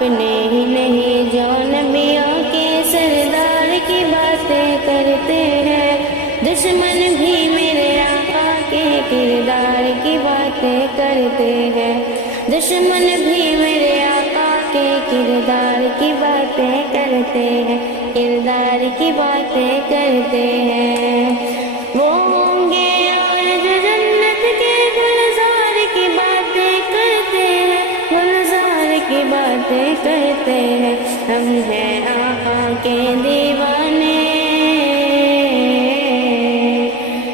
اپنے ہی نہیں جو نبیوں کے سردار کی باتیں کرتے ہیں، دشمن بھی میرے آقا کے کردار کی باتیں کرتے ہیں، دشمن بھی میرے آقا کے کردار کی باتیں کرتے ہیں، کردار کی باتیں کرتے ہیں۔ وہ ہوں گے آج جنت کے گلزار کی باتیں کرتے ہیں، گلزار کی باتیں کرتے ہیں۔ ہم ہیں آقا کے دیوانے،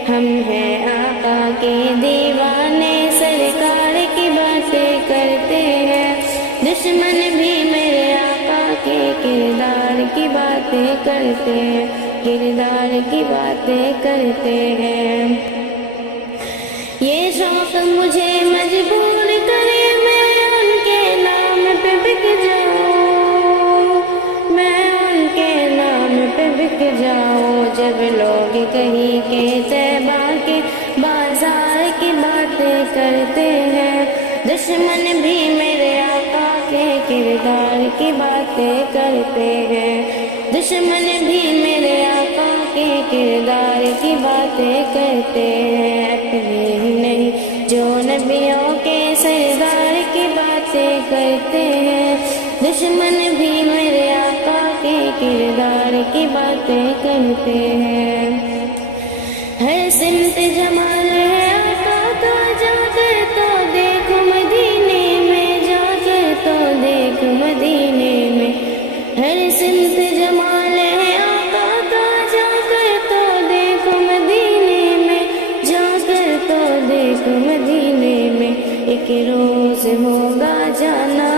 ہم ہیں آقا کے دیوانے، سرکار کی باتیں کرتے ہیں، دشمن بھی میرے آقا کے کردار کی باتیں کرتے ہیں، کردار کی باتیں کرتے ہیں۔ یہ شوق مجھے مجبور کرے میں ان کے نام پہ بک جاؤں، میں ان کے نام پہ بک جاؤں۔ جب لوگ کہیں کہ طیبہ کے بازار کی باتیں کرتے ہیں، دشمن بھی میرے آقا کے کردار کی باتیں کرتے ہیں، دشمن بھی میرے آقا کے کردار کی باتیں کرتے ہیں۔ اپنے ہی نہیں جو نبیوں کے سردار کی باتیں کرتے ہیں، دشمن بھی میرے آقا کے کردار کی باتیں کرتے ہیں۔ ہر سمت جمال ہے آقا کا، جا کر تو دیکھ مدینے میں، جا کر تو دیکھ مدینے میں۔ ہر سمت جمال ہے آقا کا، جا کر تو دیکھ مدینے میں، جا کر تو دیکھ مدینے میں۔ ایک روز ہوگا جانا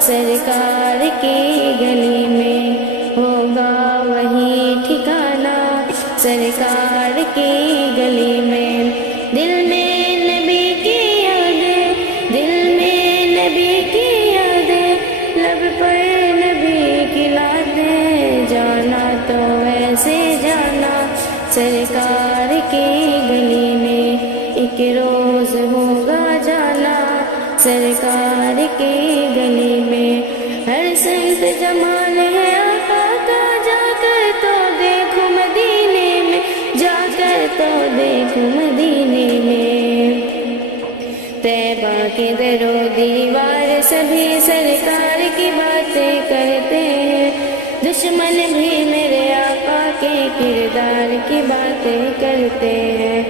سرکار کی گلی میں، ہوگا وہی ٹھکانا سرکار کی گلی میں۔ دل میں نبی کی یادیں، دل میں نبی کی یادیں، لب پر نبی کی لاتیں، جانا تو ایسے جانا سرکار کی گلی میں۔ ایک روز ہوگا جانا سرکار کی گلی میں۔ ہر سمت جمال ہے آقا کا، جا کر تو دیکھ مدینے میں، جا کر تو دیکھ مدینے میں۔ طیبہ کے در و دیوار سبھی سرکار کی باتیں کرتے ہیں، دشمن بھی میرے آقا کے کردار کی باتیں کرتے ہیں،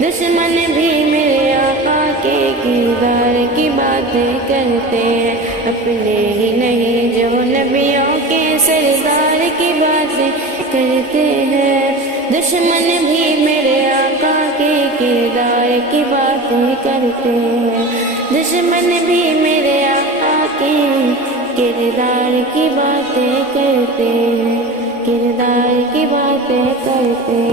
دشمن بھی میرے آقا کے کردار کی باتیں کرتے ہیں۔ اپنے ہی نہیں جو نبیوں کے سردار کی باتیں کرتے ہیں، دشمن بھی میرے آقا کے کردار کی باتیں کرتے ہیں، دشمن بھی میرے آقا کے کردار کی باتیں کرتے ہیں، کردار کی باتیں کرتے ہیں۔